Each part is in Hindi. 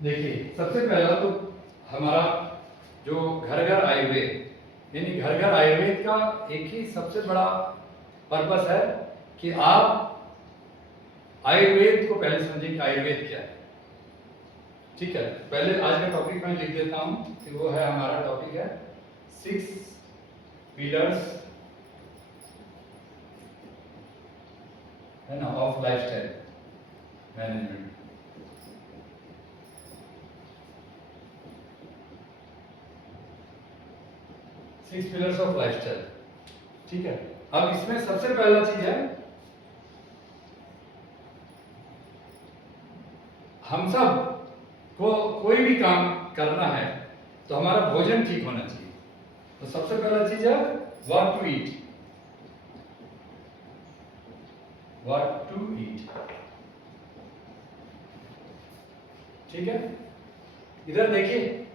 देखिए, सबसे पहला तो हमारा जो घर घर आयुर्वेद, यानी घर घर आयुर्वेद का एक ही सबसे बड़ा पर्पस है कि आप आयुर्वेद को पहले समझें कि आयुर्वेद क्या है। ठीक है, पहले आज का टॉपिक मैं लिख देता हूं कि वो है, हमारा टॉपिक है 6 पिलर्स है ना of lifestyle management. Six pillars of lifestyle. ठीक है, अब इसमें सबसे पहला चीज है, हम सब को कोई भी काम करना है तो हमारा भोजन ठीक होना चाहिए। तो सबसे पहला चीज है what to eat. What to eat, ठीक है। इधर देखिए,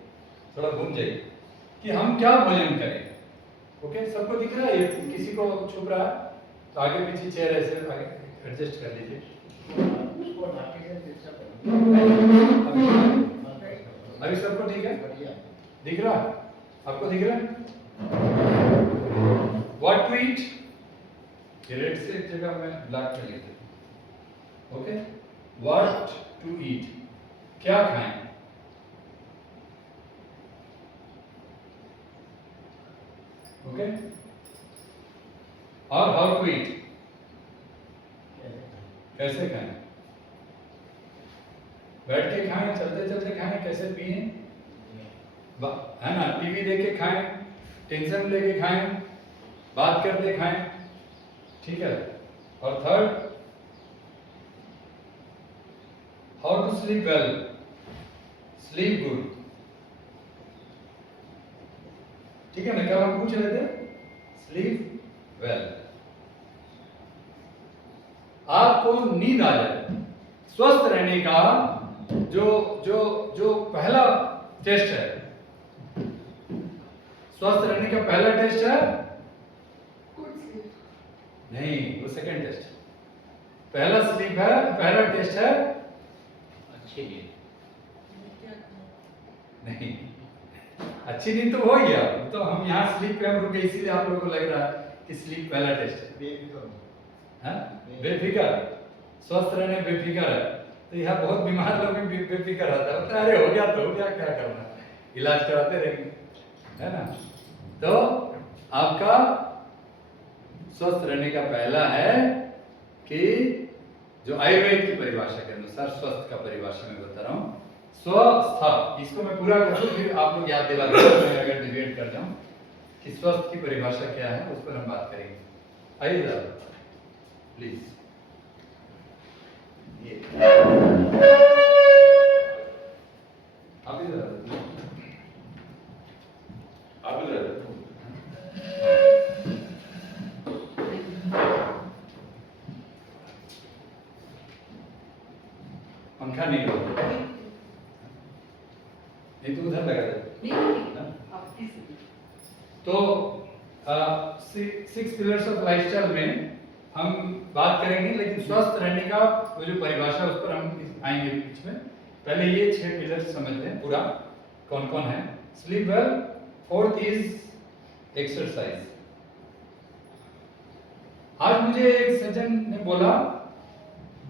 थोड़ा घूम जाइए कि हम क्या भोजन करें। ओके, सबको दिख रहा है? ये किसी को छुप रहा है तो आगे पीछे चेहरे से आगे एडजस्ट कर लीजिए। अभी सबको ठीक है? दिख रहा है आपको? दिख रहा है? व्हाट टू ईट, रेड से एक जगह में ब्लैक कर लेते हैं। ओके, व्हाट टू ईट, क्या खाएं। ओके, और हाउ टू ईट, कैसे खाएं। बैठ के खाएं, चलते चलते खाएं, कैसे पिए, है ना, टीवी देख के खाएं, टेंशन लेके खाएं, बात करते खाएं। ठीक है, और third, how to sleep well, sleep good. ठीक है ना, कल हम पूछ रहे थे स्लीप वेल। आपको नींद आ जाए, स्वस्थ रहने का जो जो जो पहला टेस्ट है, स्वस्थ रहने का पहला टेस्ट है नहीं, वो सेकंड टेस्ट। पहला स्लीप है, पहला टेस्ट है अच्छी नींद। नहीं, अच्छी नींद तो हो गया, तो हम यहाँ स्लीप पे हम रुके, इसीलिए आप लोगों को लग रहा है कि स्लीप पहला टेस्ट है। बेफिक्र, स्वस्थ रहने बेफिक्र है। तो यह बहुत बीमार लोग भी बेफिक्र रहता है, अरे हो गया तो हो गया, क्या करना, इलाज कराते रहेंगे, है ना। तो आपका स्वस्थ रहने का पहला है कि जो आयुर्वेद की परिभाषा के अनुसार, स्वस्थ का परिभाषा में बता रहा हूं, स्वस्थ। इसको मैं पूरा कर दूं, फिर आप लोग याद दिला दें, मैं अगर डिबेट कर जाऊं कि स्वस्थ की परिभाषा क्या है, उस पर हम बात करेंगे। आइए जरा प्लीज, ये आप इधर पंखा नहीं होगा, नहीं तो उधर लगा दे। तो 6 पिलर्स ऑफ लाइफस्टाइल में हम बात करेंगे, लेकिन स्वस्थ रहने का वो जो परिभाषा, उस पर हम आएंगे बीच में। पहले ये 6 पिलर्स समझते हैं पूरा कौन कौन है। Sleep well, fourth is exercise. आज मुझे एक सज्जन ने बोला,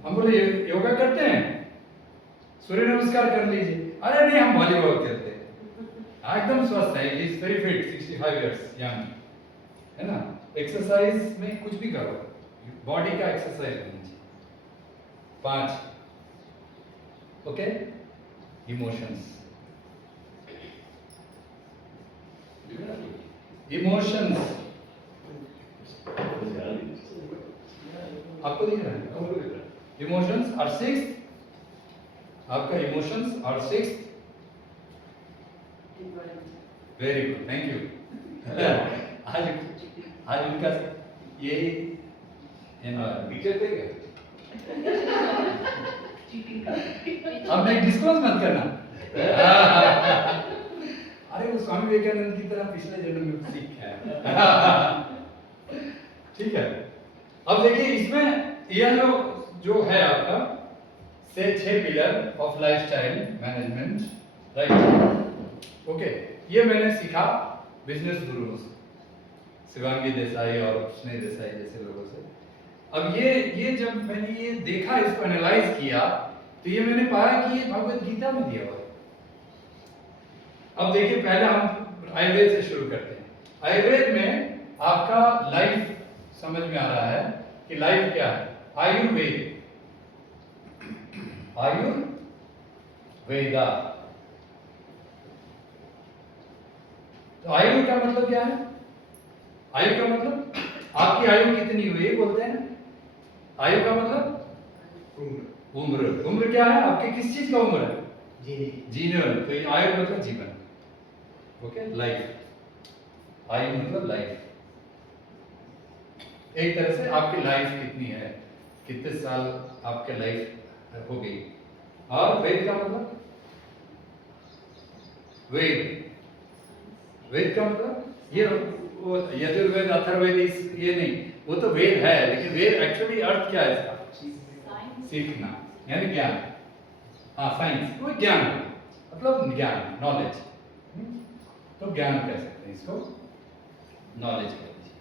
हम बोले योगा करते हैं, सूर्य नमस्कार कर लीजिए। अरे नहीं, हम वॉलीबॉल खेलते हैं। एकदम स्वस्थ है, is very fit, 65 years young, है ना। एक्सरसाइज में कुछ भी करो, बॉडी का एक्सरसाइज होना चाहिए। 5, ओके, इमोशंस। इमोशंस आपको दिख रहा है? इमोशंस और 6, आपका इमोशंस और 6, वेरी गुड, थैंक यू। आज उनका यही टीचर थे क्या? अब नहीं, डिस्क्लोज मत करना। अरे वो स्वामी विवेकानंद की तरह पिछले जन्म में सीख है। ठीक है, अब देखिए इसमें यह जो है आपका से 6 pillar of lifestyle management, right. Okay, ये मैंने सीखा बिजनेस गुरुओं से, शिवांगी देसाई और स्नेह देसाई जैसे लोगों से। अब ये जब मैंने ये देखा, इसको एनालाइज किया, तो ये मैंने पाया कि ये भगवत गीता में दिया हुआ है। अब देखिए, पहले हम आयुर्वेद से शुरू करते हैं। आयुर्वेद में आपका लाइफ समझ में आ रहा है कि लाइफ क्या है। आयुर्वेद, आयुर्वेदा, तो आयु का मतलब क्या है? आयु का मतलब आपकी आयु कितनी हुई है बोलते हैं ना। आयु का मतलब उम्र। उम्र क्या है आपके, किस चीज का उम्र है? जीने वाले। तो ये आयु मतलब जीवन, ओके, लाइफ। आयु मतलब लाइफ, एक तरह से आपकी लाइफ कितनी है, कितने साल आपके लाइफ हो गई। और वेद का मतलब, वेद, वेद का मतलब ये वो यजुर्वेद अथर्ववेद ये नहीं, वो तो वेद है, लेकिन वेद एक्चुअली अर्थ क्या है इसका? सीखना, यानी ज्ञान। हाँ, साइंस, वो ज्ञान मतलब ज्ञान, नॉलेज। तो ज्ञान कह सकते हैं इसको, नॉलेज कह लीजिए।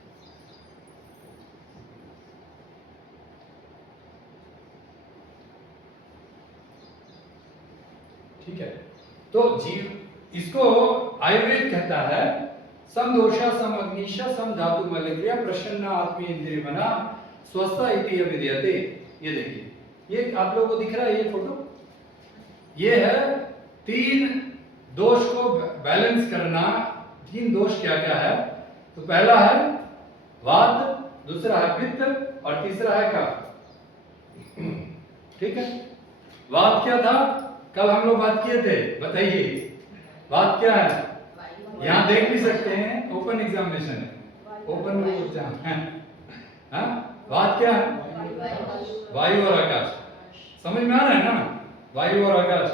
ठीक है, तो जीव, इसको आयुर्वेद कहता है सम दोषा सम अग्निशा सम धातु मलिक्रिया प्रसन्न आत्मी इंद्रिय मना स्वस्थ इति विद्यते। ये देखिए, ये आप लोगों को दिख रहा है ये फोटो, ये है 3 दोष को बैलेंस करना। 3 दोष क्या क्या है? तो पहला है वात, दूसरा है पित्त और तीसरा है कफ। ठीक है, वात क्या था? कल हम लोग बात किए थे, बताइए बात क्या है? यहाँ देख भी सकते हैं, ओपन एग्जामिनेशन है, ओपन एग्जाम है। हाँ, बात क्या है? वायु और आकाश। समझ में आ रहा है ना? वायु और आकाश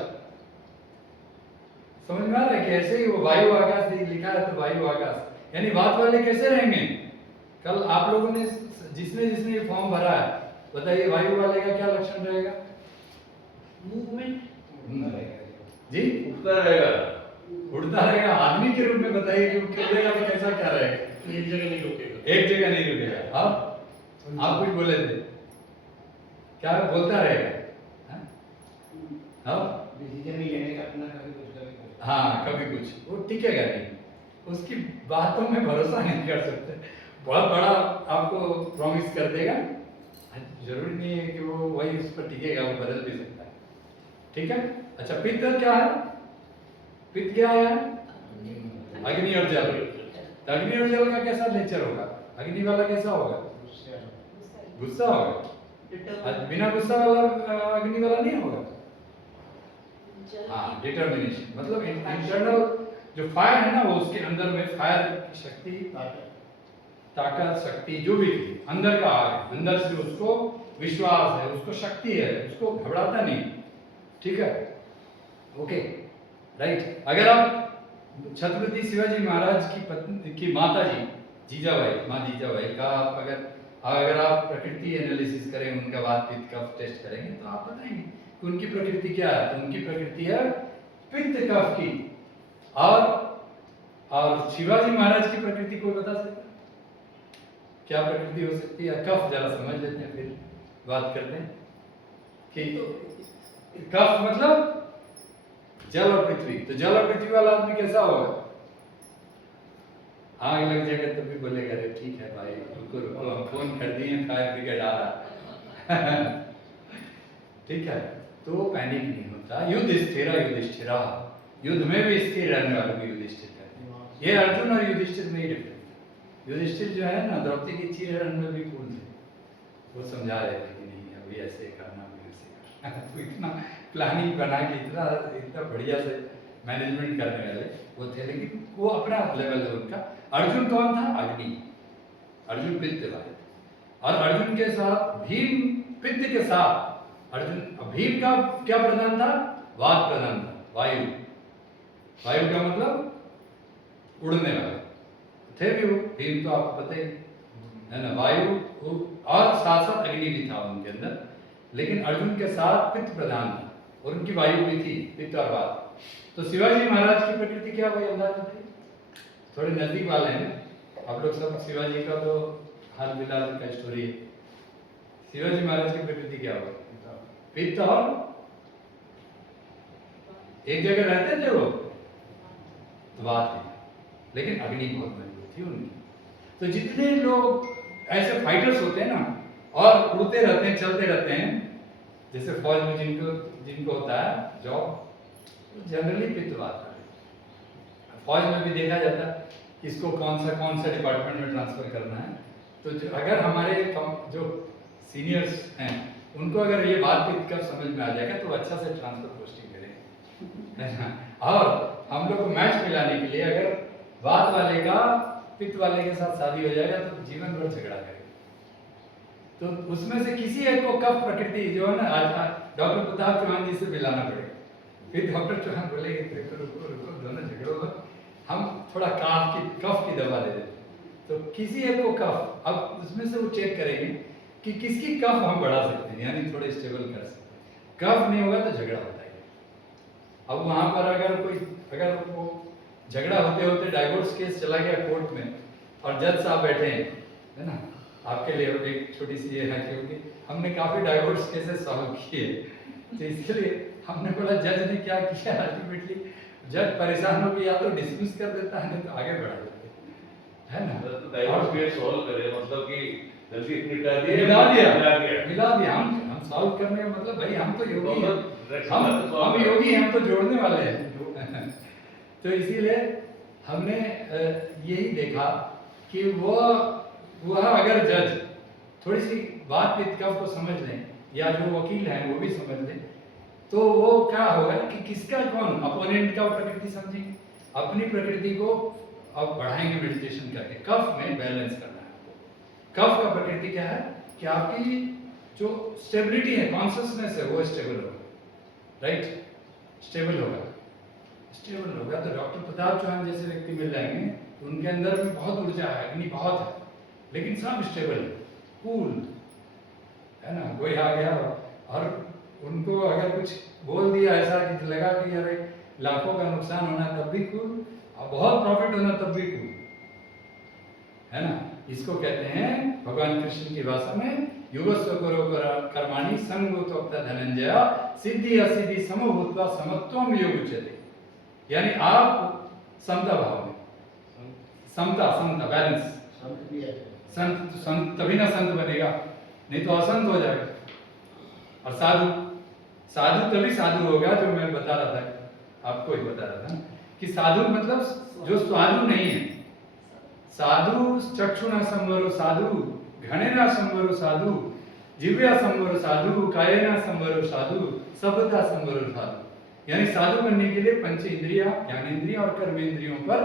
समझ में आ रहा है कि ऐसे ही वो वायु आकाश लिखा है, तो वायु आकाश यानी वात वाले कैसे रहेंगे? कल आप लोगों ने जिसने जिसने ये फॉर्म भरा है, बताइए वायु वाले का क्या लक्षण रहेगा? मूवमेंट जी, उठता रहेगा, उड़ता रहेगा। आदमी के रूप में बताइए कि उड़ेगा तो कैसा क्या रहेगा? एक जगह नहीं रुकेगा, एक जगह नहीं रुकेगा। अब आप कुछ बोले थे, क्या बोलता रहेगा? हाँ, डिसीजन नहीं लेने का अपना, कभी कुछ हाँ, कभी कुछ, वो टिकेगा नहीं, उसकी बातों में भरोसा नहीं कर सकते। बहुत बड़ा आपको प्रॉमिस कर देगा, जरूरी नहीं है कि वो वही उस पर टिकेगा, वो बदल भी सकता है। ठीक है, अच्छा, पित्त क्या है? पित्त क्या है? अग्नि और जल। तो अग्नि और जल का कैसा नेचर होगा? अग्नि वाला कैसा होगा? गुस्सा होगा। बिना गुस्सा वाला अग्नि वाला नहीं होगा। हाँ, डिटर्मिनेशन मतलब इंटरनल जो फायर है ना, वो उसके अंदर में फायर की शक्ति, ताकत, शक्ति जो भी अंदर का आग है, अंदर से उसको विश्वास है, उसको शक्ति है, उसको घबराता नहीं। ठीक है, ओके, राइट। अगर आप छत्रपति शिवाजी महाराज की पत्नी की माता जी जीजाबाई, माँ जीजाबाई का आप अगर आप प्रकृति एनालिसिस करें, उनका वात पित्त कफ टेस्ट करेंगे, तो आप बताएंगे कि उनकी प्रकृति क्या है। तो उनकी प्रकृति है पित्त कफ की। और शिवाजी महाराज की प्रकृति कोई बता सकता है? क्या प्रकृति हो सकती है? कफ जरा समझ लेते हैं, फिर बात करते हैं कि कफ मतलब जल और पृथ्वी। तो जल और पृथ्वी वाला आदमी कैसा होगा? आग लग जाएगा तो भी बोलेगा अरे ठीक है भाई, रुको रुको, हम फोन कर दिए, फायर ब्रिगेड आ रहा। ठीक है, तो पैनिक नहीं होता। युधिष्ठिरा, युद्ध में भी स्थिर रहने वालों को युधिष्ठिर कहते हैं। ये अर्जुन और युधिष्ठिर में ही डिफरेंस। युधिष्ठिर जो है ना, द्रौपदी की चीरहरण में भी कूल थे, वो समझा रहे थे कि नहीं अभी ऐसे करना, अभी वैसे करना। तो इतना प्लानिंग बना के इतना बढ़िया से मैनेजमेंट करने वाले वो थे, लेकिन वो अपना लेवल है उनका। अर्जुन कौन था? अग्नि। अर्जुन पित्त वाले थे, और अर्जुन के साथ भीम पित्त के साथ अर्जुन, भीम का क्या प्रधान था? वात प्रधान था, वायु। वायु का मतलब उड़ने वाला थे भी वो। भीम तो आपको पता ही है ना, वायु, और साथ साथ अग्नि भी था उनके अंदर। लेकिन अर्जुन के साथ पित्त प्रधान था और उनकी वायु भी थी, पित्त और वात। तो शिवाजी महाराज की प्रकृति क्या हुई अंदाजा थी? थोड़े नजदीक वाले हैं ना आप लोग सब, शिवाजी का तो हाल फिलहाल का स्टोरी है। शिवाजी महाराज की प्रकृति क्या हुई? पित्त और एक जगह रहते थे वो, तो बात थी, लेकिन अग्नि बहुत मजबूत थी उनकी। तो जितने लोग ऐसे फाइटर्स होते हैं ना और उड़ते रहते हैं, चलते रहते हैं, जैसे फौज में जिनको जिनको होता है जॉब, जनरली पित्तवात है। फौज में भी देखा जाता है किसको कौन सा डिपार्टमेंट में ट्रांसफर करना है। तो अगर हमारे जो सीनियर्स हैं उनको अगर ये बात पित्त का समझ में आ जाएगा तो अच्छा से ट्रांसफर पोस्टिंग करें, है ना। और हम लोग को मैच मिलाने के लिए अगर वात वाले का पित्त वाले के साथ शादी हो जाएगा तो जीवन भर झगड़ा करेगा। तो उसमें से किसी एक को कफ प्रकृति जो है ना, आज डॉक्टर प्रताप चौहान जी से मिलाना पड़ेगा। फिर डॉक्टर चौहान बोलेंगे रुको रुको रुको, दोनों झगड़ो, हम थोड़ा कफ की दवा दे देते। तो किसी एक को कफ, अब उसमें से वो चेक करेंगे कि किसकी कफ हम बढ़ा सकते हैं, यानी थोड़े स्टेबल कर सकते हैं। कफ नहीं होगा तो झगड़ा होता है। अब वहां पर अगर वो झगड़ा होते होते डाइवोर्स केस चला गया कोर्ट में और जज साहब बैठे हैं, है ना, आपके लिए एक छोटी सी ये है क्योंकि हमने काफी डाइवोर्स केसेस सॉल्व किए, तो इसलिए हमने बोला जज ने क्या किया, अल्टीमेटली जज परेशान हो गया, या तो डिसमिस कर देता है नहीं तो आगे बढ़ा देते, है ना। तो डाइवोर्स केस सॉल्व करे, मतलब कि जल्दी निपटा मिला दिया हम सॉल्व करने का मतलब भाई हम तो योगी हैं, हम योगी हैं, हम तो जोड़ने वाले हैं। तो इसीलिए हमने यही देखा कि वह अगर जज थोड़ी सी बात पित्त कफ को समझ लें या जो वकील हैं वो भी समझ लें, तो वो क्या होगा कि किसका कौन अपोनेंट का प्रकृति समझेंगे, अपनी प्रकृति को अब बढ़ाएंगे मेडिटेशन करके, कफ में बैलेंस करना है। कफ का प्रकृति क्या है कि आपकी जो स्टेबिलिटी है, कॉन्शियसनेस है, वो स्टेबल होगा, राइट, स्टेबल होगा। तो डॉक्टर प्रताप चौहान जैसे व्यक्ति मिल जाएंगे तो उनके अंदर भी बहुत ऊर्जा है, अग्नि बहुत है, लेकिन सब स्टेबल है, कूल, है ना। कोई आ गया और उनको अगर कुछ बोल दिया ऐसा कि लगा कि अरे लाखों का नुकसान होना तब भी कूल, और बहुत प्रॉफिट होना तब भी कूल, है ना। इसको कहते हैं भगवान कृष्ण की भाषा में युगस्व करो कर्माणि संगोत्वक्ता धनंजय सिद्धि असिद्धि समभूत्वा समत्वम योग उच्यते। यानी आप समता भाव में, समता बैलेंस, संत तभी ना संत बनेगा, नहीं तो असंत हो जाएगा। और साधु तभी साधु होगा, जो मैं बता रहा था, आपको ही बता रहा था कि साधु मतलब जो साधु नहीं है। साधु चक्षुना संवरो साधु, घनेना संवरो साधु, जिव्या संवरो साधु, कायेना संवरो साधु, शब्दता संवरो साधु। यानी साधु बनने के लिए पंच इंद्रिया, ज्ञानेंद्रिया और कर्मेंद्रियों पर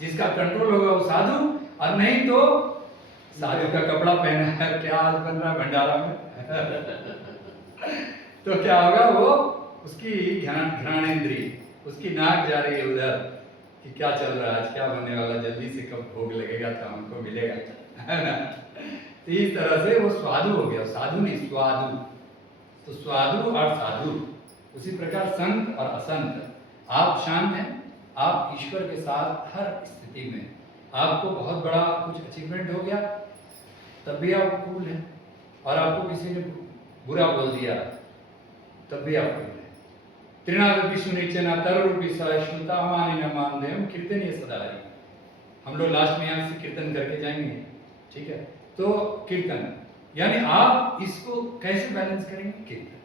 जिसका कंट्रोल होगा वो साधु, और नहीं तो साधु का कपड़ा पहना है, क्या आज बन रहा है भंडारा में तो क्या होगा, वो उसकी घ्राणेंद्रिय, उसकी नाक जा रही है उधर कि क्या चल रहा है आज, क्या बनने वाला, जल्दी से कब भोग लगेगा तो हमको मिलेगा, है ना। तो इस तरह से वो साधु हो गया, साधु नहीं स्वाधु। तो स्वाधु और साधु, उसी प्रकार संत और असंत। आप शांत हैं, आप ईश्वर के साथ हर स्थिति में, आपको बहुत बड़ा कुछ अचीवमेंट हो गया तब भी आप कूल हैं, और आपको किसी ने बुरा बोल दिया तब भी आप कूल हैं। त्रिनादपि सुनिचना तरुपि सहिष्णुता मानि न मानदेयम कीर्तनीय सदाहरि। हम लोग लास्ट में यहाँ से कीर्तन करके जाएंगे, ठीक है। तो कीर्तन यानी आप इसको कैसे बैलेंस करेंगे, कीर्तन,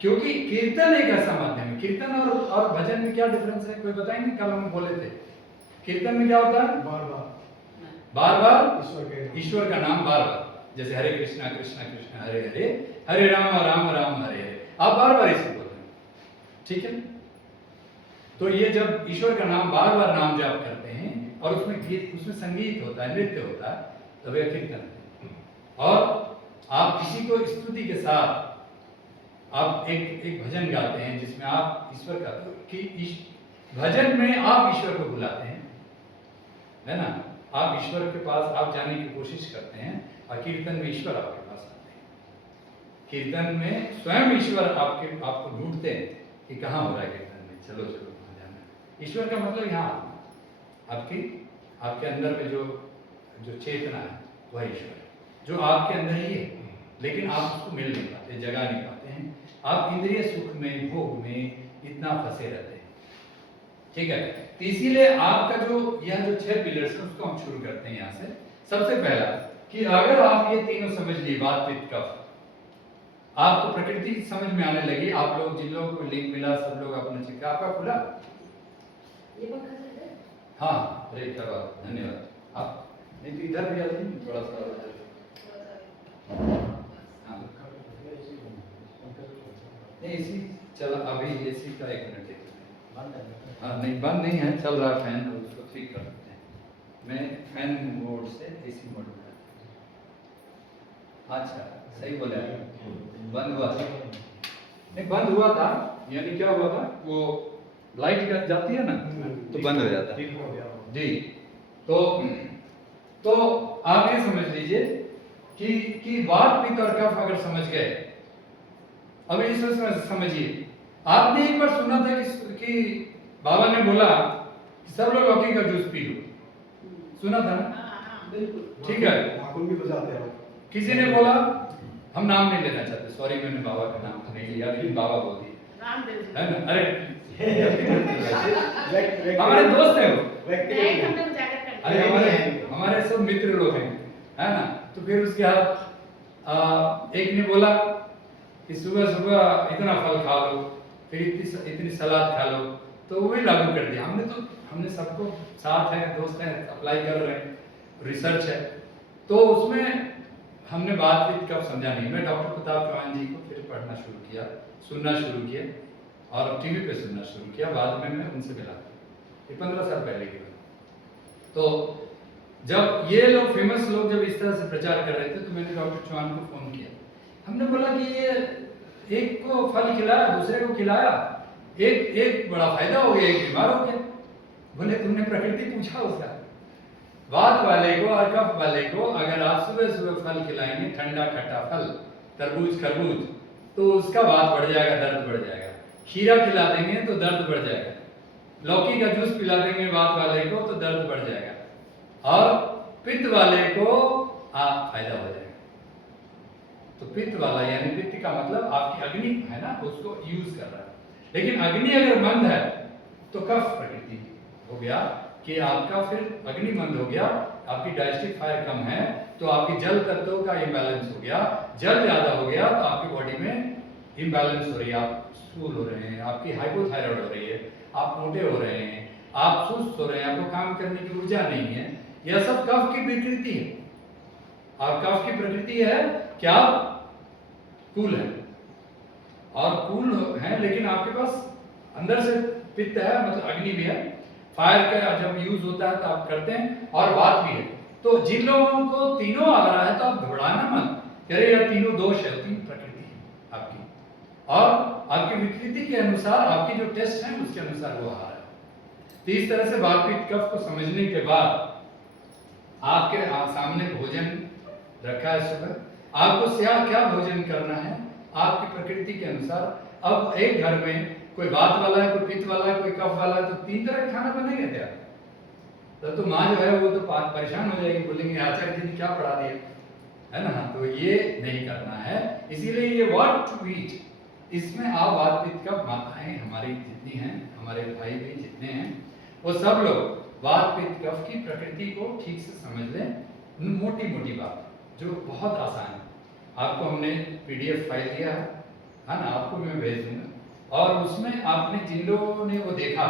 क्योंकि कीर्तन एक ऐसा माध्यम है। कीर्तन और भजन में क्या डिफरेंस है, कोई बताएंगे? कल हम बोले थे कीर्तन में क्या होता है, बार बार ईश्वर का नाम बार बार, जैसे हरे कृष्णा कृष्णा कृष्णा हरे हरे, हरे राम राम राम हरे हरे, आप बार बार इसे बोल रहे हैं, ठीक है। तो ये जब ईश्वर का नाम बार बार नाम जाप करते हैं और उसमें गीत, उसमें संगीत होता है, नृत्य होता है, तब यह कीर्तन है। और आप किसी को स्तुति के साथ आप एक भजन गाते हैं जिसमें आप ईश्वर का, कि भजन में आप ईश्वर को बुलाते हैं, है ना, आप ईश्वर के पास आप जाने की कोशिश करते हैं, और कीर्तन में ईश्वर आपके पास आते हैं। कीर्तन में स्वयं ईश्वर आपको ढूंढते हैं कि कहाँ हो रहा है कीर्तन में, चलो चलो वहाँ जाना है। ईश्वर का मतलब यहाँ आपके अंदर में जो चेतना है वह ईश्वर है, जो आपके अंदर ही है, लेकिन आप उसको मिल नहीं पाते, जगा नहीं पाते हैं। आप इंद्रिय सुख में, भोग में इतना फंसे रहते हैं। ठीक है, तो इसीलिए आपका यह जो 6 पिलर्स है उसको हम शुरू करते हैं यहाँ से। सबसे पहला कि अगर आप ये तीनों समझ लिए, वात पित्त कफ, आपको प्रकृति समझ में आने लगी। आप लोग जिन लोगों को लिंक मिला, सब लोग अपने चिका आपका खुला। ये पंखा चल रहा है? हाँ, अरे क्या बात, धन्यवाद। आप नहीं तो इधर भी आ जाइए थोड़ा सा। हाँ, नहीं इसी चला अभी एसी का 1 मिनट देखते हैं। हाँ नहीं, बंद नहीं है, चल रहा फैन, उसको ठीक कर देते हैं। मैं फैन मोड से एसी मोड में। अच्छा, सही बोले, बंद हुआ था। नहीं, बंद हुआ था, यानी क्या हुआ था, वो लाइट जाती है ना तो बंद हो जाता है जी। तो आप ये समझ लीजिए कि वात पित्त और कफ अगर समझ गए, अब इसको समझिए। आपने एक बार सुना था कि बाबा ने बोला कि सब लोग लौकी का जूस पी लो, सुना था ना? बिल्कुल। ठीक है, नाखून भी बजाते हैं। किसी ने बोला, हम नाम नहीं लेना चाहते, सॉरी मैंने बाबा का नाम नहीं लिया, लेकिन बाबा बोल दिए है ना। अरे हमारे दोस्त हैं वो, अरे हमारे सब मित्र लोग हैं, है ना। तो फिर उसके बाद एक ने बोला कि सुबह सुबह इतना फल खा लो, फिर इतनी सलाद खा लो, तो वो भी लागू कर दिया। हमने सबको साथ हैं, दोस्त हैं, अप्लाई कर रहे हैं, रिसर्च है। तो उसमें हमने बात भी कब समझा नहीं। मैं डॉक्टर प्रताप चौहान जी को फिर पढ़ना शुरू किया, सुनना शुरू किया और टीवी पे सुनना शुरू किया। बाद में मैं उनसे मिला, ये 15 साल पहले की बात। तो जब ये लोग फेमस लोग जब इस तरह से प्रचार कर रहे थे तो मैंने डॉक्टर चौहान को फोन किया। हमने बोला कि ये एक को फल खिलाया, दूसरे को खिलाया, एक बड़ा फायदा हो गया, एक बीमार हो गया। बोले तुमने प्रकृति पूछा उसका? वात वाले को और कफ वाले को अगर आप सुबह सुबह फल खिलाएंगे, ठंडा खट्टा फल, तरबूज खरबूज, तो उसका वात बढ़ जाएगा, दर्द बढ़ जाएगा। खीरा खिला देंगे तो दर्द बढ़ जाएगा। लौकी का जूस पिला देंगे वात वाले को तो दर्द बढ़ जाएगा, और पित्त वाले को फायदा हो जाएगा। तो पित्त वाला यानी पित्त का मतलब आपकी अग्नि है ना, उसको यूज कर रहा है। लेकिन अग्नि अगर मंद है तो कफ प्रकृति हो गया कि आपका फिर अग्नि मंद हो गया, आपकी डाइजेस्टिव फायर कम है तो आपकी जल तत्वों का इम्बैलेंस हो गया। जल ज्यादा हो गया तो आपकी बॉडी में इम्बैलेंस हो रही है, आप स्थूल हो रहे हैं, आपकी हाइपोथायराइड हो रही है, आप मोटे हो रहे हैं, आप सुस्त हो रहे हैं, आपको काम करने की ऊर्जा नहीं है। यह सब कफ की विकृति है। और कफ की प्रकृति है कि आप कूल है और कूल है, लेकिन आपके पास अंदर से पित्त है, मतलब अग्नि भी है। फायर का जब यूज होता है तो आप करते हैं, और वात भी है। तो जिन लोगों को तीनों आ रहा है तो आप घबराना मत, अरे यार तीनों दोष है, तीन प्रकृति है आपकी, और आपकी विकृति के अनुसार आपकी जो टेस्ट है उसके अनुसार वो आ रहा है। तो इस तरह से वात पित्त कफ को समझने के बाद आपके सामने भोजन रखा है सुबह, आपको क्या भोजन करना है आपकी प्रकृति के अनुसार। अब एक घर में कोई वात वाला है, कोई पित्त वाला है, कोई कफ वाला है, तो 3 तरह का खाना बनेगा क्या? तो माँ जो है वो तो परेशान हो जाएगी, बोलेंगे आचार्य जी ने क्या पढ़ा दिया, है ना। तो ये नहीं करना है, इसीलिए ये व्हाट टू ईट, इसमें आप वात पित्त कफ माताएं हमारी जितनी हैं, हमारे भाई भी जितने हैं, वो सब लोग वात पित्त कफ की प्रकृति को ठीक से समझ लें। मोटी मोटी बात जो बहुत आसान है, आपको हमने PDF फाइल दिया है ना, आपको मैं भेज दूंगा, और उसमें आपने जिन लोगों ने वो देखा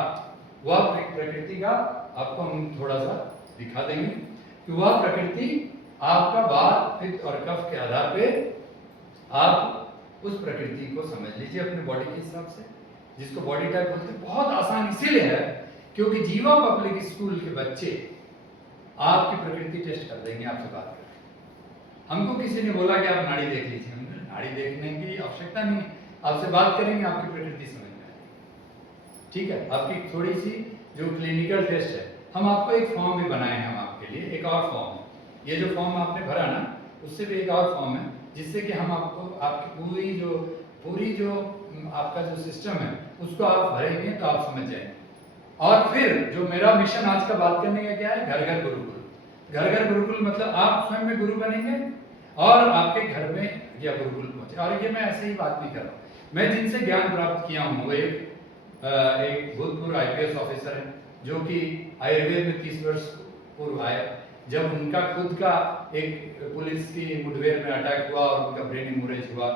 वह प्रकृति का आपको हम थोड़ा सा दिखा देंगे कि वह प्रकृति आपका वात पित्त और कफ के आधार पे आप उस प्रकृति को समझ लीजिए अपने बॉडी के हिसाब से, जिसको बॉडी टाइप बोलते हैं। बहुत आसान इसीलिए है क्योंकि जीवा पब्लिक स्कूल के बच्चे आपकी प्रकृति टेस्ट कर देंगे आपसे बात करके। हमको किसी ने बोला कि आप नाड़ी देख लीजिए, हमने नाड़ी देखने की आवश्यकता नहीं है, आपसे बात करेंगे आपकी प्रकृति समझ में आएगी। ठीक है, आपकी थोड़ी सी जो क्लिनिकल टेस्ट है, हम आपको एक फॉर्म भी बनाए हैं हम आपके लिए, एक और फॉर्म है। ये जो फॉर्म आपने भरा ना, उससे भी एक और फॉर्म है, जिससे कि हम आपको आपकी पूरी जो आपका जो सिस्टम है उसको आप भरेंगे तो आप समझ जाएंगे। और फिर जो मेरा मिशन आज का बात करने का क्या है, घर घर गुरुकुल। घर घर गुरुकुल मतलब आप स्वयं में गुरु बनेंगे और आपके घर में यह गुरुकुल पहुंचे। और ये मैं ऐसे ही बात नहीं कर रहा हूँ, मैं जिनसे ज्ञान प्राप्त किया हूँ वो एक भूतपूर्व IPS ऑफिसर है जो कि आयुर्वेद में 30 वर्ष पूर्व आए, जब उनका खुद का एक पुलिस की मुठभेड़ में अटैक हुआ और उनका ब्रेन हेमोरेज हुआ,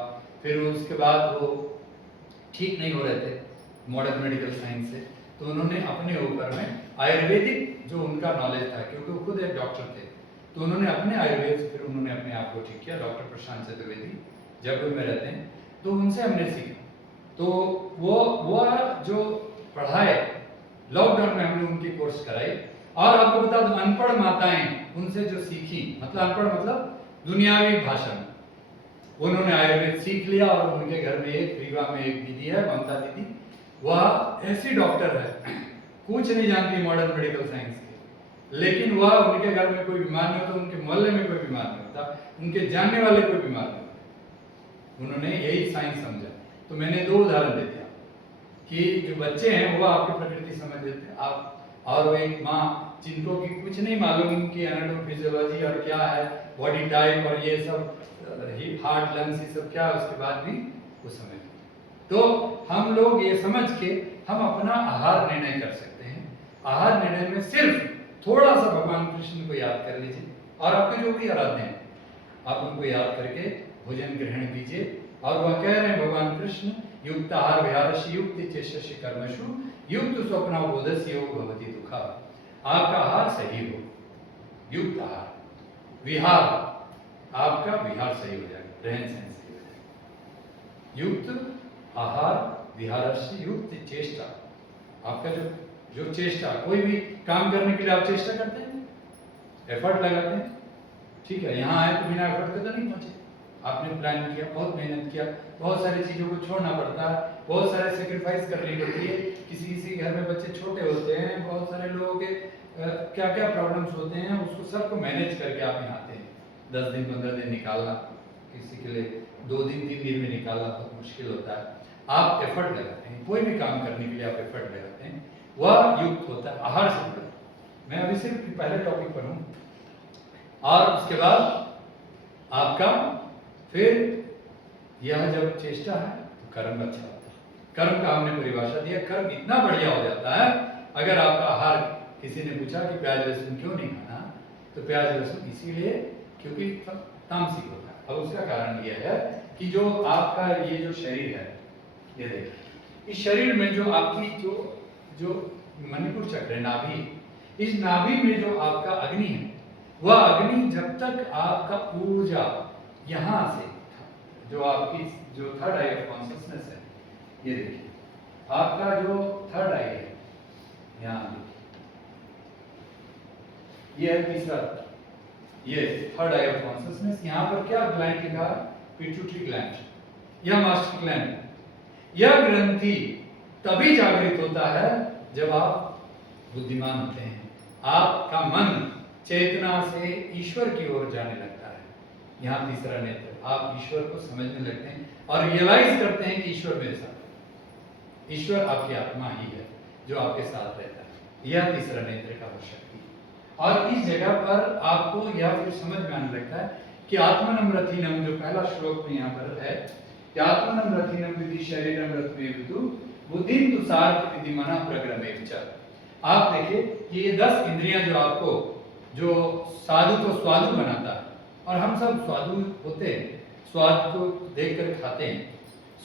फिर उसके बाद वो ठीक नहीं हो रहे थे मॉडर्न मेडिकल साइंस से, तो उन्होंने अपने ऊपर में आयुर्वेदिक जो उनका नॉलेज था, क्योंकि वो खुद एक डॉक्टर थे, तो उन्होंने अपने आयुर्वेद से फिर उन्होंने अपने आप को ठीक किया। डॉक्टर प्रशांत चतुर्वेदी जयपुर में रहते हैं, तो उनसे हमने सीखा। तो वो जो पढ़ाए लॉकडाउन में हमने उनकी कोर्स कराई। और आपको बता दूं, अनपढ़ माताएं उनसे जो सीखी, मतलब अनपढ़ मतलब दुनियावी भाषा में, उन्होंने आयुर्वेद सीख लिया। और उनके घर में एक रीवा में एक दीदी है, ममता दीदी, वह ऐसी डॉक्टर है, कुछ नहीं जानती मॉडर्न मेडिकल साइंस के, लेकिन वह उनके घर में कोई बीमार नहीं होता, उनके मोहल्ले में कोई बीमार नहीं होता, उनके जानने वाले कोई बीमार नहीं होता। उन्होंने यही साइंस समझा। तो मैंने 2 उदाहरण दे दिया कि जो बच्चे हैं वो आपकी प्रकृति समझ लेते हैं, आप और वो एक माँ जिनको कि कुछ नहीं मालूम कि एनाटॉमी फिजियोलॉजी और क्या है, बॉडी टाइप और ये सब हार्ट लंग्स ये सब क्या है, उसके बाद भी वो समझ। तो हम लोग ये समझ के हम अपना आहार निर्णय कर सकते हैं। आहार निर्णय में सिर्फ थोड़ा सा भगवान कृष्ण को याद कर लीजिए और आपके जो भी आराध्य हैं आप उनको याद करके भोजन ग्रहण कीजिए। और वह कह रहे हैं भगवान कृष्ण, युक्त आहार विहारस्य युक्त चेष्टस्य कर्मसु युक्त स्वप्नावबोधस्य योग भवति दुःखा। आपका आहार सही हो, युक्त आहार, विहार आपका विहार सही हो जाएगा, रहन सहन सही हो जाएगा। युक्त आहार विहारस्य युक्त चेष्टा, आपका जो चेष्टा, कोई भी काम करने के लिए आप चेष्टा करते हैं, एफर्ट लगाते हैं, ठीक है। यहाँ आए तो बिना एफर्ट के तो नहीं पहुंचे, आपने प्लान किया, बहुत मेहनत किया, बहुत सारी चीज़ों को छोड़ना पड़ता है, बहुत सारे सेक्रीफाइस करनी पड़ती है। किसी घर में बच्चे छोटे होते हैं, बहुत सारे लोगों के क्या क्या प्रॉब्लम्स होते हैं, उसको सबको मैनेज करके आप यहाँ आते हैं। 10 दिन 15 दिन निकालना, किसी के लिए 2 दिन 3 दिन में निकालना बहुत मुश्किल होता है। आप एफर्ट लगाते हैं, कोई भी काम करने के लिए आप एफर्ट लगाते हैं, वह युक्त होता है आहार से जुड़ा। मैं अभी सिर्फ पहले टॉपिक पर हूँ। और उसके बाद आपका फिर यह जब चेष्टा है तो कर्म अच्छा होता है। कर्म का हमने परिभाषा दिया, कर्म इतना बढ़िया हो जाता है। अगर आपका आहार, किसी ने पूछा कि प्याज लहसुन क्यों नहीं खाना, तो प्याज लहसुन इसीलिए क्योंकि तामसिक होता है। अब उसका कारण यह है कि जो आपका ये जो शरीर है, ये देखिए, इस शरीर में जो आपकी जो मणिपुर चक्र है, नाभि, इस नाभि में जो आपका अग्नि है, वह अग्नि जब तक आपका ऊर्जा यहाँ से जो आपकी जो थर्ड आई ऑफ कॉन्शियसनेस है, ये देखिए आपका जो थर्ड आई है, यहाँ देखिए, ये है तीसरा, ये थर्ड आई ऑफ कॉन्शियसनेस। यहाँ पर क्या ग्लैंड लिखा, पिट्यूटरी ग्लैंड या मास्टर ग्लैंड। यह ग्रंथि तभी जागृत होता है जब आप बुद्धिमान होते हैं, आपका मन चेतना से ईश्वर की ओर जाने लगता है। यहाँ तीसरा नेत्र, आप ईश्वर को समझने लगते हैं और रियलाइज करते हैं कि ईश्वर मेरे साथ है, ईश्वर आपकी आत्मा ही है जो आपके साथ रहता है। यह तीसरा नेत्र का शक्ति है। और इस जगह पर आपको यह फिर समझ में आने लगता है कि आत्मनम रथिनम, जो पहला श्लोक में यहाँ पर है कि आत्मनम रथिनम विधि शरीरम रथमे विदु बुद्धिम तुषार विधि मना प्रग्रमे विचार। आप देखिए कि ये 10 इंद्रियां जो आपको, जो साधु को स्वादु बनाता है, और हम सब स्वादु होते हैं, स्वाद को देख कर खाते हैं।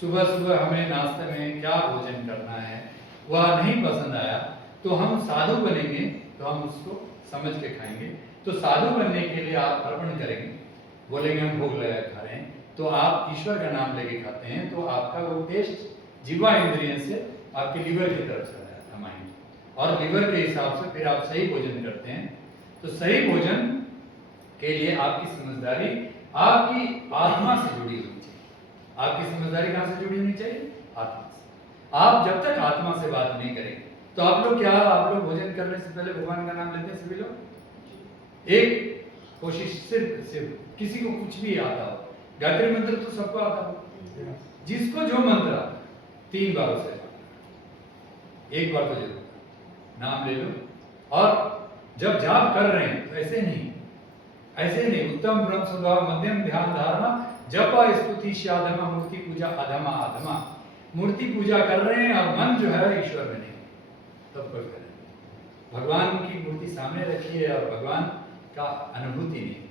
सुबह सुबह हमें नाश्ते में क्या भोजन करना है वह नहीं पसंद आया तो हम साधु बनेंगे, तो हम उसको समझ के खाएंगे। तो साधु बनने के लिए आप अर्पण करेंगे, बोलेंगे हम भोग लगा खा रहे हैं, तो आप ईश्वर का नाम लेके खाते हैं, तो आपका वो टेस्ट जीवा इंद्रिय से आपके लीवर की तरफ चला जाता है, माइंड, और लीवर के हिसाब से फिर आप सही भोजन करते हैं। तो सही भोजन के लिए आपकी समझदारी आपकी आत्मा से जुड़ी होनी चाहिए। आपकी समझदारी कहाँ से जुड़ी होनी चाहिए? आत्मा से। आप जब तक आत्मा से बात नहीं करेंगे तो आप लोग भोजन करने से पहले भगवान का नाम लेते हैं सभी लोग? एक कोशिश सिर्फ किसी को कुछ भी आता हो, गायत्री मंत्र तो सबको आता है, जिसको जो मंत्र आता है 3 बार उसे एक बार तो जरूर नाम ले लो। और जब जाप कर रहे हैं तो ऐसे नहीं उत्तम ब्रह्म स्वभाव मध्यम ध्यान धारणा जप स्तुति श्याधमा मूर्ति पूजा अधमा अधमा। मूर्ति पूजा कर रहे हैं और मन जो है ईश्वर में नहीं, तब कोई करें। भगवान की मूर्ति सामने रखी है और भगवान का अनुभूति नहीं,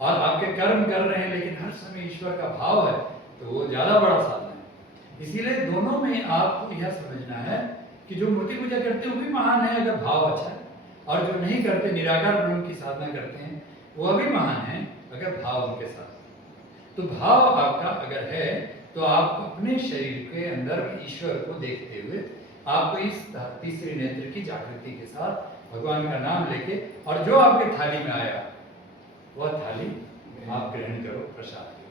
और आपके कर्म कर रहे हैं लेकिन हर समय ईश्वर का भाव है, तो वो ज्यादा बड़ा साधन है। इसीलिए दोनों में आपको यह समझना है कि जो मूर्ति पूजा करते हैं वो भी महान है अगर भाव अच्छा है, और जो नहीं करते निराकार ब्रह्म की साधना करते हैं वो भी महान है अगर भाव उनके साथ। तो भाव आपका अगर है तो आप अपने शरीर के अंदर ईश्वर को देखते हुए आपको इस तीसरी नेत्र की जागृति के साथ भगवान का नाम लेके, और जो आपके थाली में आया वह थाली आप ग्रहण करो प्रसाद की,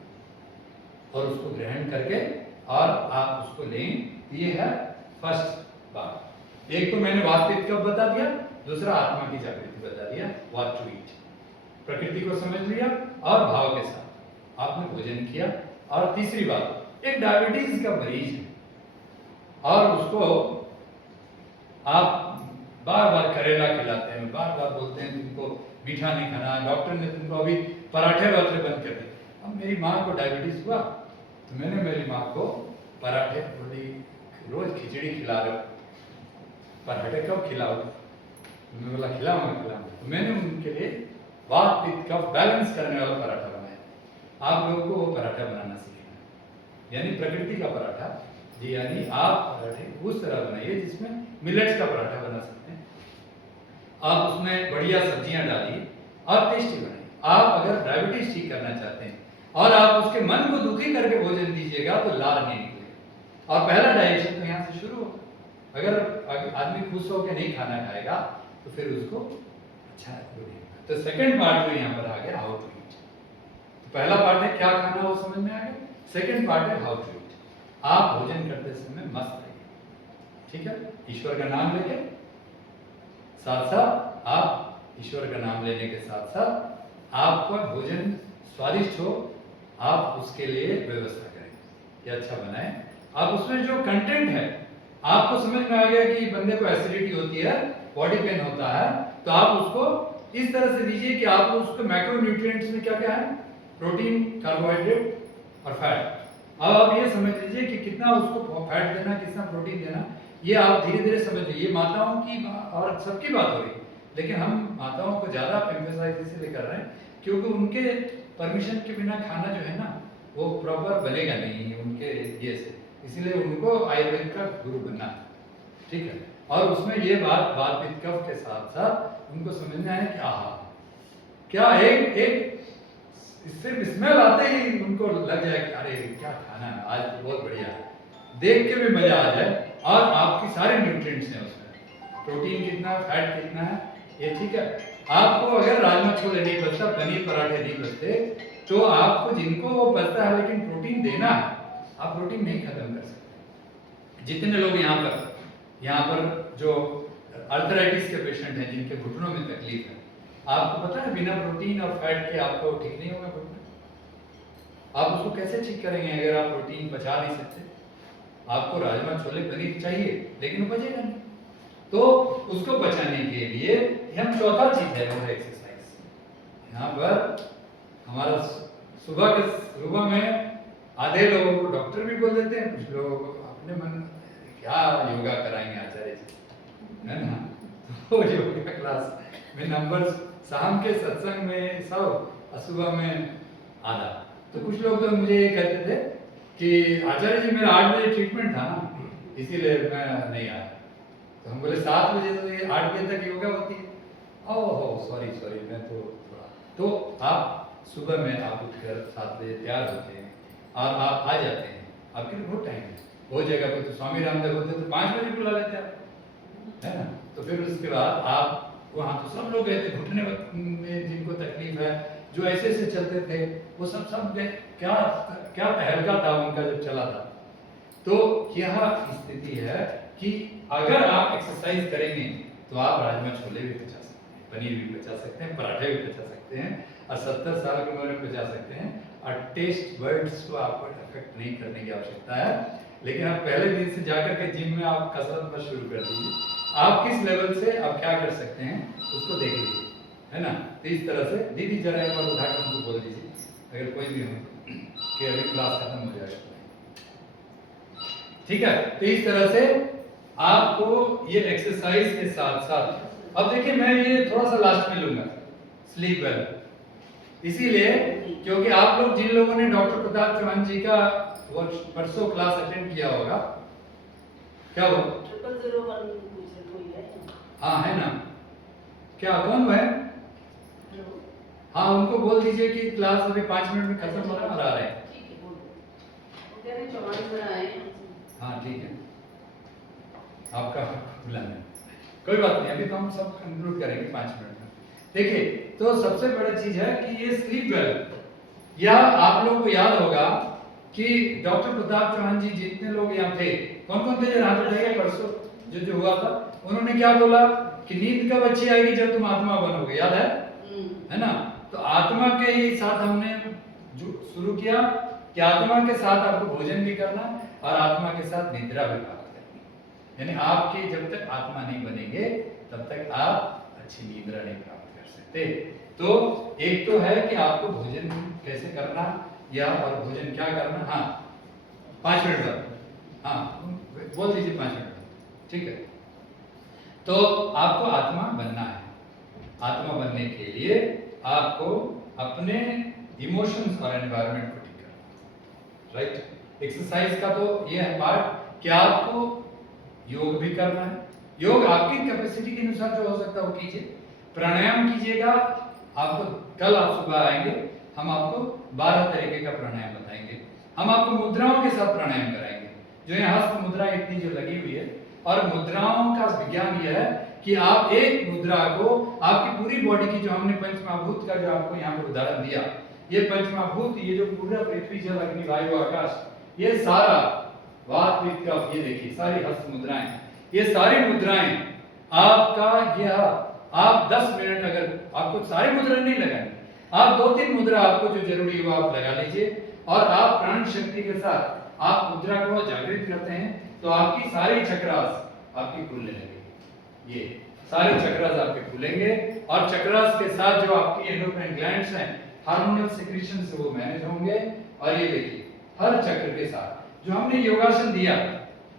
और उसको ग्रहण करके और आप उसको लें। ये है फर्स्ट बात। एक तो मैंने वात पित्त कफ बता दिया, दूसरा आत्मा की जागृति बता दिया, व्हाट टू ईट, प्रकृति को समझ लिया और भाव के साथ आपने भोजन किया। और तीसरी बात, एक डायबिटीज का मरीज है और उसको आप बार बार करेला खिलाते हैं, बार बार बोलते हैं तुमको मीठा नहीं खाना, डॉक्टर ने तुमको अभी पराठे वाठे बंद कर दिए। अब मेरी माँ को डायबिटीज हुआ तो मैंने मेरी माँ को पराठे बोली रोज खिचड़ी खिला रहे हो, पराठे कब खिलाओ? मैंने बोला खिलाऊंगा। तो मैंने उनके लिए वात पित्त कफ बैलेंस करने वाला पराठा बनाया। आप लोगों को वो पराठा बनाना सीखना है, यानी प्रकृति का पराठा जी, यानी आप पराठे उस तरह बनाइए जिसमें मिलेट्स का पराठा बना सकते हैं। आप उसमें बढ़िया सब्जियां डालिए और टेस्टी बनाइए। आप अगर डायबिटीज ठीक करना चाहते हैं और आप उसके मन को दुखी करके भोजन दीजिएगा तो लार नहीं निकलेगा। और पहला डाइजेशन तो यहाँ से शुरू हो। अगर आदमी खुश होकर नहीं खाना खाएगा तो फिर उसको अच्छा लगेगा। तो सेकंड पार्ट जो यहाँ पर आ गया, हाउ टू ईट। तो पहला पार्ट है क्या खाना, वो समझ में आ गया। सेकंड पार्ट है हाउ टू ईट। आप भोजन करते समय मस्त रहिए, ठीक है, ईश्वर का नाम लेके साथ साथ आप ईश्वर का नाम लेने के साथ साथ आपका भोजन स्वादिष्ट हो, आप उसके लिए व्यवस्था करें कि अच्छा बनाए। आप उसमें जो कंटेंट है आपको समझ में आ गया कि बंदे को एसिडिटी होती है, बॉडी पेन होता है, तो आप उसको इस तरह से दीजिए कि आप उसको मैक्रो न्यूट्रिएंट्स में क्या क्या है, प्रोटीन, कार्बोहाइड्रेट और फैट। अब आप ये समझ लीजिए कि कितना उसको फैट देना, कितना प्रोटीन देना, ये आप धीरे धीरे समझ लीजिए। ये माताओं की और सबकी बात हो रही है, लेकिन हम माताओं को ज़्यादा एम्फेसाइज इसलिए कर रहे हैं क्योंकि उनके परमिशन के बिना खाना जो है ना वो प्रॉपर बनेगा नहीं है उनके ये से, इसलिए उनको आयुर्वेद का गुरु बनना है, ठीक है। और उसमें ये बात वात पित्त कफ के साथ साथ उनको समझना है कि आहा क्या एक इससे स्मेल आते ही उनको लग जाए कि अरे क्या खाना है आज, बहुत बढ़िया है, देख के भी मजा आ जाए। और आपकी सारे न्यूट्रिएंट्स हैं उसमें, प्रोटीन कितना, फैट कितना है, ये ठीक है। आपको अगर राजमा छोले नहीं बचता, पनीर पराठे नहीं बचते, तो आपको जिनको वो बचता है लेकिन प्रोटीन देना है, आप प्रोटीन नहीं खत्म कर सकते। जितने लोग यहाँ पर जो अर्थराइटिस के पेशेंट हैं जिनके घुटनों में तकलीफ है, आपको पता है बिना प्रोटीन और फैट के आपको ठीक नहीं होगा घुटना। आप उसको कैसे ठीक करेंगे अगर आप प्रोटीन पचा नहीं सकते? आपको राजमा छोले पनीर चाहिए लेकिन वो पचेगा नहीं, तो उसको बचाने के लिए हम चौथा चीज है वो एक्सरसाइज। यहाँ पर हमारा सुबह में आधे लोगों को डॉक्टर भी बोल देते हैं, कुछ लोग अपने मन क्या योगा कराएंगे आचार्य जी, है ना। तो योगा क्लास में नंबर, शाम के सत्संग में 100 और सुबह में आधा। तो कुछ लोग तो मुझे ये कहते थे कि आचार्य जी मेरा 8 बजे ट्रीटमेंट था ना इसीलिए मैं नहीं आया। तो हम बोले 7 बजे से 8 बजे तक योगा होती है। ओह सॉरी मैं तो थोड़ा, तो आप सुबह में आप उठकर 7 बजे तैयार होते हैं और आप आ जाते हैं, आपके लिए बहुत टाइम है। वो जगह पे तो स्वामी रामदेव होते तो 5 बजे बुला लेते हैं, है ना। तो फिर उसके बाद आप वहाँ तो सब लोग गए थे, घुटने में जिनको तकलीफ है, जो ऐसे चलते थे वो सब गए। क्या तहलका था उनका जब चला था। तो यह स्थिति है कि अगर आप एक्सरसाइज करेंगे तो आप राजमा छोले भी पचा सकते हैं, पनीर भी पचा सकते हैं, पराठे भी पचा सकते हैं, और 70 साल की उम्र में पचा सकते हैं। और टेस्ट बर्ड्स को आपको अफेक्ट नहीं करने की आवश्यकता है, लेकिन आप पहले दिन से जाकर के जिम में आप कसरत पर शुरू कर दीजिए। आप किस लेवल से आप क्या कर सकते हैं उसको देख लीजिए, है ना। तो इस तरह से दीदी जरा एक बार उठाकर उनको बोल दीजिए अगर कोई भी हो कि अभी क्लास खत्म हो जाएगा, ठीक है। तो इस तरह से आपको ये एक्सरसाइज के साथ साथ, अब देखिए मैं ये थोड़ा सा लास्ट में लूंगा स्लीप वेल, इसीलिए क्योंकि आप लोग जिन लोगों ने डॉक्टर प्रताप चौहान जी का वो परसों क्लास अटेंड किया होगा, क्या हुआ? 0001 पूछ रहे कोई है? हाँ है ना, क्या कौन है? हेलो, हाँ उनको बोल दीजिए कि क्लास अभी 5 मिनट में खत्म हो रहा है और आ रहे हैं। ठीक है, बोल दो। वो कह रहे 44 में आए हैं। हाँ ठीक है, आपका बुलाना है, कोई बात नहीं, अभी तो हम सब कंक्लूड करेंगे 5 मिनट में। देखिए तो सबसे बड़ी चीज है कि ये स्लीप वेल, या आप लोगों को याद होगा कि डॉक्टर प्रताप चौहान जी जितने लोग यहाँ थे, कौन कौन थे जो हाथ उठाइए, परसों जो हुआ था, उन्होंने क्या बोला कि नींद कब अच्छी आएगी जब तुम आत्मा बनोगे, याद है ना। तो आत्मा के ही साथ हमने शुरू किया कि आत्मा के साथ आपको भोजन भी करना और आत्मा के साथ निद्रा भी प्राप्त करनी, यानी आपकी जब तक आत्मा नहीं बनेंगे तब तक आप अच्छी निद्रा नहीं प्राप्त कर सकते। तो एक तो है कि आपको भोजन कैसे करना या और भोजन क्या करना। हाँ 5 मिनट बाद, हाँ बोल दीजिए 5 मिनट, ठीक है। तो आपको आत्मा बनना है, आत्मा बनने के लिए आपको अपने इमोशंस और एनवायरनमेंट को ठीक करना, राइट। एक्सरसाइज का तो ये है पार्ट कि आपको योग भी करना है, योग आपकी कैपेसिटी के अनुसार जो हो सकता है वो कीजिए। प्राणायाम कीजिएगा, आपको कल आप सुबह आएंगे, हम आपको 12 तरीके का प्राणायाम बताएंगे। हम आपको मुद्राओं के साथ प्राणायाम कराएंगे, जो यहाँ हस्त मुद्रा इतनी जो लगी हुई है, और मुद्राओं का विज्ञान यह है कि आप एक मुद्रा को आपकी पूरी बॉडी की, जो हमने पंचमहाभूत का जो आपको यहाँ पर उदाहरण दिया, ये पंचमहाभूत, ये जो पूरा पृथ्वी जल अग्नि वायु आकाश, ये सारा वात पित्त कफ, ये देखिए सारी हस्त मुद्राएं, ये सारी मुद्राएं आपका यह, आप 10 मिनट, अगर आपको सारी मुद्रा नहीं लगानी, आप 2-3 मुद्रा आपको जो जरूरी हो आप लगा लीजिए, और आप प्राण शक्ति के साथ आप मुद्रा को जागृत करते हैं तो आपकी सारी चक्रास आपकी खुलने लगेगी, ये सारे चक्रास आपके खुलेंगे, और चक्रास के साथ जो आपकी एंडोक्राइन ग्लैंड्स हैं, हार्मोनल सिक्रीशन से वो मैनेज होंगे। और ये देखिए हर चक्र के साथ जो हमने योगासन दिया,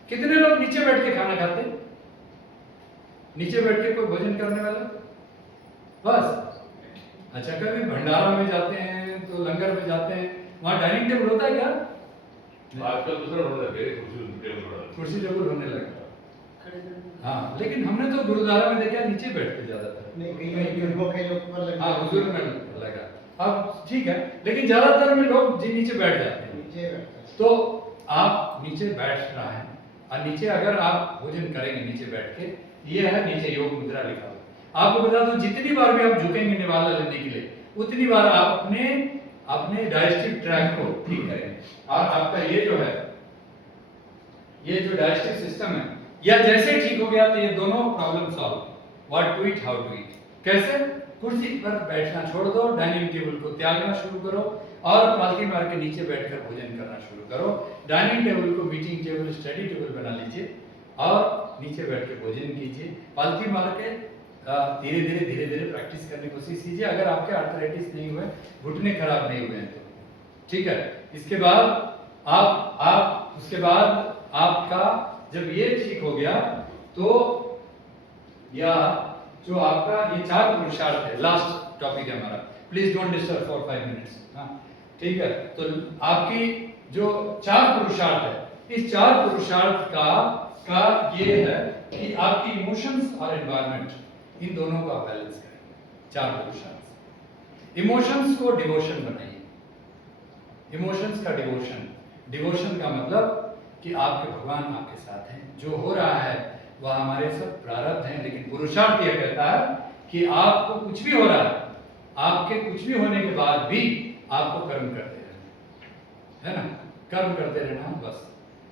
कितने लोग नीचे बैठ के खाना खाते, नीचे बैठ के कोई भोजन करने वाला बस? अच्छा कभी भंडारा में जाते हैं तो लंगर में जाते हैं, वहाँ डाइनिंग टेबल होता है क्या? आजकल दूसरा होने लगे, कुर्सी टेबल होने लगा। हाँ लेकिन हमने तो गुरुद्वारा में देखा नीचे बैठते ज्यादातर, नहीं कहीं बुजुर्गों के ऊपर लगा, हाँ बुजुर्ग में लगा, अब ठीक है, लेकिन ज्यादातर में लोग जी नीचे बैठ जाते हैं। नीचे बैठता है। तो आप नीचे बैठ रहा है, और नीचे अगर आप भोजन करेंगे नीचे बैठ के, ये है नीचे योग मुद्रा लिखा हुआ। आपको बता दूं जितनी बार भी आप झुकेंगे निवाला लेने के लिए, उतनी बार आप अपने डाइजेस्टिव ट्रैक्ट को ठीक करेंगे, और आपका ये जो है, ये जो डाइजेस्टिव सिस्टम है, या जैसे ठीक हो गया तो ये दोनों problem solve, what to eat, how to eat. कैसे? कुर्सी पर बैठना छोड़ दो, डाइनिंग टेबल को त्यागना शुरू करो, और पालथी मार के नीचे बैठकर भोजन करना शुरू करो। डाइनिंग टेबल को मीटिंग टेबल, स्टडी टेबल बना लीजिए, और नीचे बैठ के भोजन कीजिए। पालथी मार के धीरे धीरे प्रैक्टिस करने की कोशिश कीजिए, अगर आपके आर्थराइटिस नहीं हुए, घुटने खराब नहीं हुए हैं तो, ठीक है। इसके बाद आप उसके बाद आपका जब ये ठीक हो गया तो, या जो आपका ये 4 पुरुषार्थ है, लास्ट टॉपिक है हमारा, please don't disturb for 5 minutes, हाँ ठीक है। तो आपकी जो 4 पुरुषार्थ है, इस 4 पुरुषार्थ का ये है कि आपकी इमोशंस और एनवायरनमेंट, इन दोनों का बैलेंस करें। 4 पुरुषार्थ, इमोशंस को डिवोशन बनाइए, इमोशंस का डिवोशन, डिवोशन का मतलब कि आपके भगवान आपके साथ हैं, जो हो रहा है वह हमारे सब प्रारब्ध हैं, लेकिन पुरुषार्थ यह कहता है कि आपको कुछ भी हो रहा है, आपके कुछ भी होने के बाद भी आपको कर्म करते रहना है ना, कर्म करते रहना बस।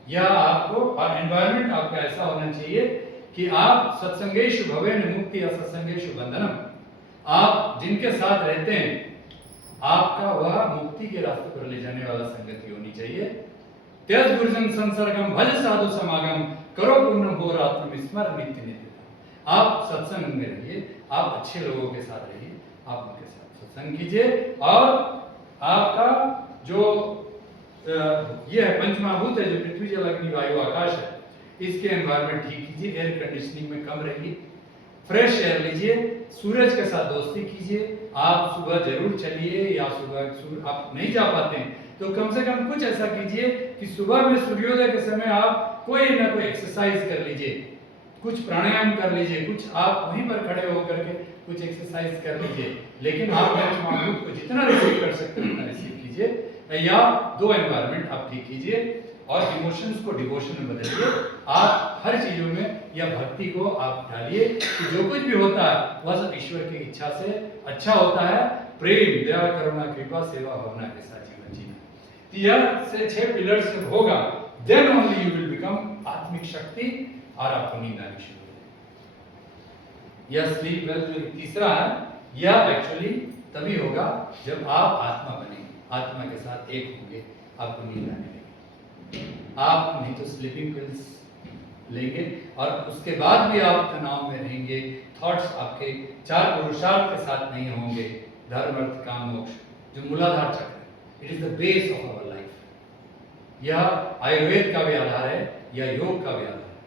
या आपको, और एनवायरनमेंट आपका ऐसा होना चाहिए कि आप सत्संगेषु भवेन मुक्ति असत्संगेषु बंधनम, आप जिनके साथ रहते हैं आपका वह मुक्ति के रास्ते पर ले जाने वाला संगति होनी चाहिए। त्यज गुरुजन संसर्गम भज साधु समागम करो पुण्य हो रात्र स्मर नित्य नित्य। आप सत्संग में रहिए, आप अच्छे लोगों के साथ रहिए, आप उनके साथ सत्संग कीजिए और आपका जो ये है पंचमहाभूत है, जो पृथ्वी जल अग्नि वायु आकाश है, इसके एनवायरनमेंट ठीक कीजिए, एयर कंडीशनिंग में कम रहिए, फ्रेश एयर लीजिए, सूरज के साथ दोस्ती कीजिए। आप सुबह जरूर चलिए या सुबह आप नहीं जा पाते हैं तो कम से कम कुछ ऐसा कीजिए कि सुबह में सूर्योदय के समय आप कोई ना कोई एक्सरसाइज कर लीजिए, कुछ प्राणायाम कर लीजिए, कुछ आप वहीं पर खड़े होकर के कुछ एक्सरसाइज कर लीजिए। लेकिन आप पंचमहाभूत को जितना रिसीव कर सकते हैं उतना रिसीव कीजिए या दो एनवायरनमेंट आप ठीक कीजिए और इमोशंस को डिवोशन में बदलिए। आप हर चीजों में या भक्ति को आप डालिए कि जो कुछ भी होता है वह सब ईश्वर की इच्छा से अच्छा होता है। प्रेम, दया, करुणा, कृपा, सेवा, भावना के साथ जीवन जीना, तो यह से 6 पिलर्स जब होगा then only you will become आत्मिक शक्ति और आपको नींद आनी शुरू हो जाएगी। यह स्लीप वेल जो तीसरा है, यह एक्चुअली तभी होगा जब आप आत्मा बनेंगे, आत्मा के साथ एक होंगे, आपको नींद आने लगेगी। आप नहीं तो स्लीपिंग पिल्स लेंगे और उसके बाद भी आप तनाव में रहेंगे, थॉट्स आपके 4 पुरुषार्थ के साथ नहीं होंगे, धर्म अर्थ काम मोक्ष जो मूलाधार चक्र है, it is the base of our life. यह आयुर्वेद का भी आधार है, यह योग का भी आधार है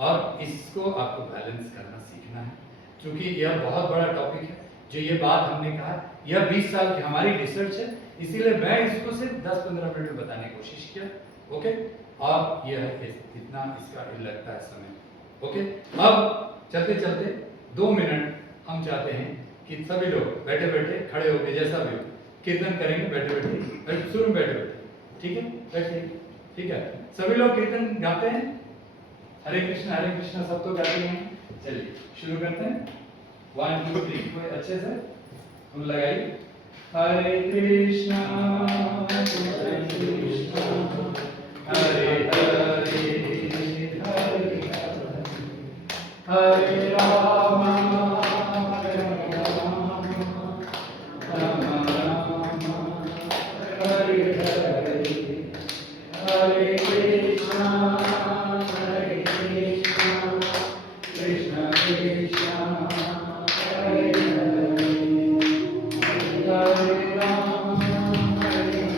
और इसको आपको बैलेंस करना सीखना है। क्योंकि यह बहुत बड़ा टॉपिक है, जो ये बात हमने कहा, यह 20 साल की हमारी रिसर्च है, इसीलिए मैं इसको सिर्फ 10-15 मिनट में बताने की कोशिश किया। ओके, और यह इतना इसका लगता है समय। ओके, अब चलते चलते 2 मिनट हम चाहते हैं कि सभी लोग बैठे बैठे खड़े होकर जैसा भी हो कीर्तन करेंगे, बैठे बैठे शुरू में बैठे बैठे, ठीक है, बैठिए, ठीक है। सभी लोग कीर्तन गाते हैं, हरे कृष्णा सब तो गाते हैं। चलिए शुरू करते हैं, 1 2 3 अच्छे से तुम लगाइए। हरे कृष्णा हरे हरे हरे राम हरे राम राम राम हरे हरे हरे कृष्णा कृष्ण कृष्ण हरे हरे हरे राम हरे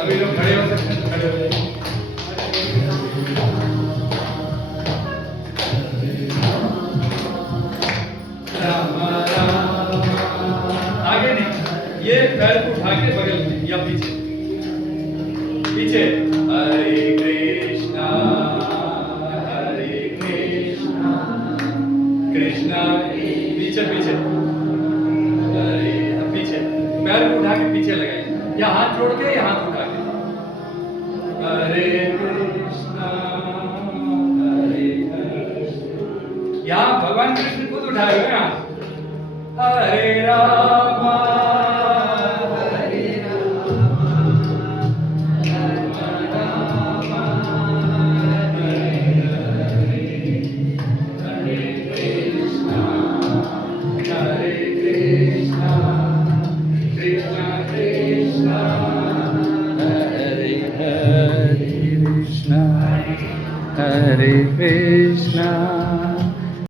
सभी लोग खड़े हो सकते हैं, खड़े हो जाइए। राम राम आगे नहीं, ये पैर को उठा के बगल में या पीछे पीछे। हरे कृष्णा कृष्णा पीछे पीछे, अरे पीछे पैर को उठा के पीछे लगाइए या हाथ जोड़ के या हाथ उठा के। हरे कृष्णा हरे कृष्ण, यहाँ भगवान कृष्ण खुद उठाए हुए हैं। हरे राम हरे राम राम राम हरे हरे हरे कृष्णा कृष्ण कृष्ण हरे हरे कृष्णा हरे कृष्णा